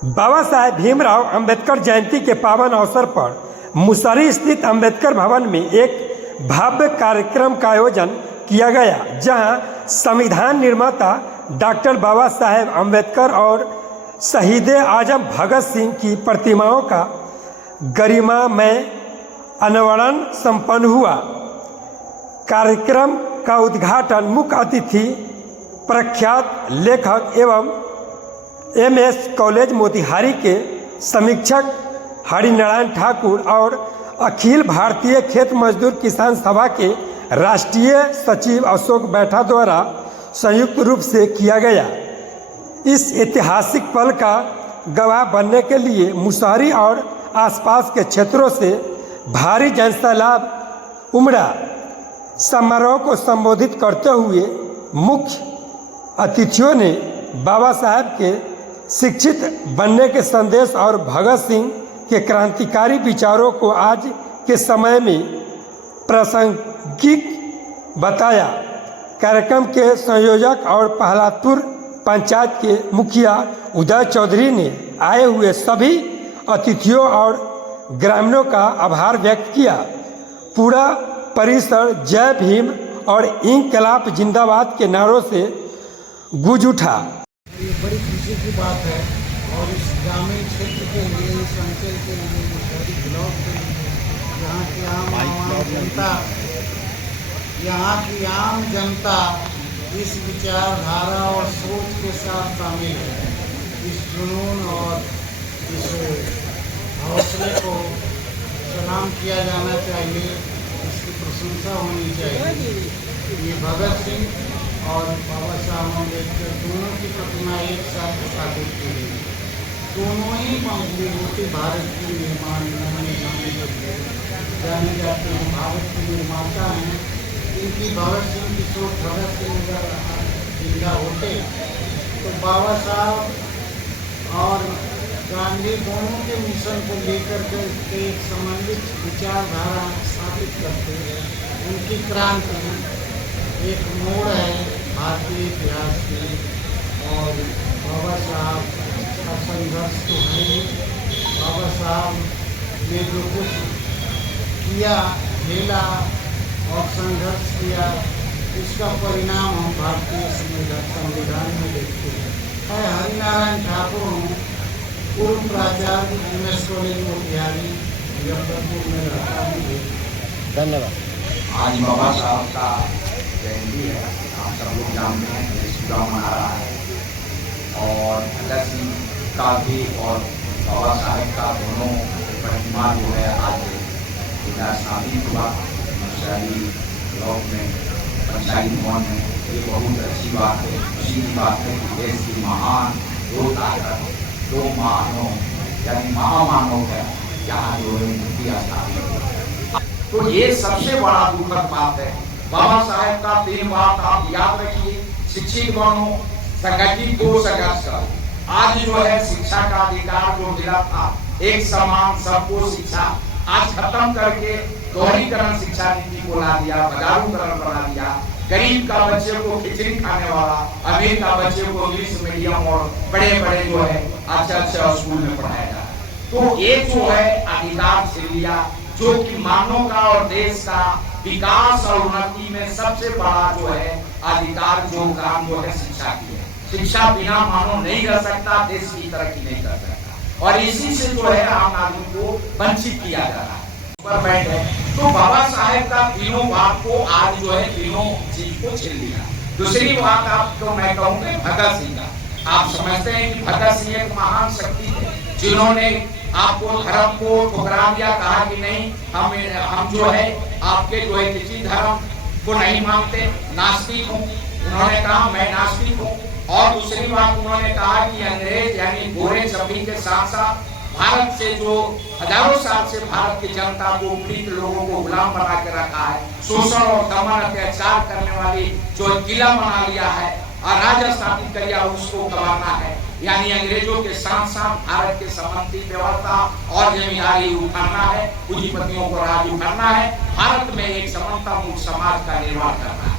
बाबा साहेब भीमराव अंबेडकर जयंती के पावन अवसर पर मुसहरी स्थित अंबेडकर भवन में एक भव्य कार्यक्रम का आयोजन किया गया, जहां संविधान निर्माता डॉक्टर बाबा साहेब अंबेडकर और शहीद आजम भगत सिंह की प्रतिमाओं का गरिमामय अनावरण संपन्न हुआ। कार्यक्रम का उद्घाटन मुख्य अतिथि प्रख्यात लेखक एवं MS कॉलेज मोतिहारी के समीक्षक हरिनारायण ठाकुर और अखिल भारतीय खेत मजदूर किसान सभा के राष्ट्रीय सचिव अशोक बैठा द्वारा संयुक्त रूप से किया गया। इस ऐतिहासिक पल का गवाह बनने के लिए मुसहरी और आसपास के क्षेत्रों से भारी जनसैलाब उमड़ा। समारोह को संबोधित करते हुए मुख्य अतिथियों ने बाबा साहेब के शिक्षित बनने के संदेश और भगत सिंह के क्रांतिकारी विचारों को आज के समय में प्रासंगिक बताया। कार्यक्रम के संयोजक और प्रहलादपुर पंचायत के मुखिया उदय चौधरी ने आए हुए सभी अतिथियों और ग्रामीणों का आभार व्यक्त किया। पूरा परिसर जय भीम और इंकलाब जिंदाबाद के नारों से गूंज उठा। ये बड़ी खुशी की बात है और इस ग्रामीण क्षेत्र के लिए, इस अंचल के लिए, इस शहरी ब्लॉक के लिए, यहाँ की आम जनता इस विचारधारा और सोच के साथ शामिल है। इस जुनून और इस हौसले को सलाम किया जाना चाहिए, इसकी प्रशंसा होनी चाहिए। ये भगत सिंह और बाबा साहब अम्बेडकर दोनों की प्रतिमा एक साथ स्थापित की गई। दोनों ही विभूति भारत के निर्माण में जाने जाते हैं, भारत के निर्माता हैं। इनकी भगत सिंह की सोच भगत सिंह अगर जिंदा होते तो बाबा साहब और गांधी दोनों के मिशन को लेकर के एक समन्वित विचारधारा स्थापित करते हैं। उनकी क्रांति एक मोड़ है भारतीय इतिहास में, और बाबा साहब का संघर्ष तो है ही। बाबा साहब ने जो कुछ किया, झेला और संघर्ष किया, इसका परिणाम हम भारतीय संविधान में देखते हैं। मैं हरिनारायण ठाकुर हूँ, पूर्व प्राचार्य MS कॉलेज मोतिहारी, मुजफ्फरपुर में रहता हूँ। धन्यवाद। आज बाबा साहब का जयंती है, आप सब लोग जानते हैं देश पूरा मना रहा है, और भगत सिंह का भी और बाबा साहेब का दोनों प्रतिमा जो है आज स्थापित हुआ मुसहरी ब्लॉक में, पंचायत भवन में। ये बहुत अच्छी बात है, खुशी की बात है कि देश की महान दो ताकत, दो मानव यानी महामानव है, यहाँ जो है मूर्ति स्थापित हुआ। तो ये सबसे बड़ा दुखद बात है। बाबा साहेब का 3 बात आप याद रखिए, शिक्षित बनो, संगठित हो, संघर्ष करो। आज जो है शिक्षा का अधिकार जो मिला था, एक समान सबको शिक्षा, आज खत्म करके दोहरीकरण शिक्षा नीति को ला दिया, बाजारूकरण बना दिया। गरीब का बच्चे को खिचड़ी खाने वाला, अमीर का बच्चे को इंग्लिश मीडियम और बड़े बड़े जो है अच्छे स्कूल में पढ़ाया जा रहा है। तो ये जो है अधिकार से लिया, जो कि मानव का और देश का विकास और उन्नति में सबसे बड़ा जो है अधिकार, जो काम जो है शिक्षा की है। शिक्षा बिना मानव नहीं रह सकता, देश की तरक्की नहीं कर सकता, और इसी से जो है आम आदमी को वंचित किया जा रहा है। तो बाबा साहेब का तीनों बात को आज जो है तीनों चीज को छीन लिया। दूसरी बात आपको मैं कहूँगा भगत सिंह का। आप समझते हैं कि भगत सिंह एक महान शक्ति है, जिन्होंने आपको धर्म को ठुकरा दिया, कहा कि नहीं हम जो है आपके जो है किसी धर्म को नहीं मानते, नास्तिक हूँ। उन्होंने कहा मैं नास्तिक हूँ। और दूसरी बात उन्होंने कहा कि अंग्रेज यानी गोरे छवि के साथ साथ भारत से जो हजारों साल से भारत की जनता को, पीड़ित लोगों को गुलाम बना के रखा है, शोषण और दमन अत्याचार करने वाली जो किला बना लिया है और राज्य स्थापित कर लिया, उसको गंवाना है। यानी अंग्रेजों के साथ साथ भारत के समन्ती व्यवस्था और जमींदारी उठाना है, पूंजीपतियों को राज उठाना है, भारत में एक समता मुक्त समाज का निर्माण करना है।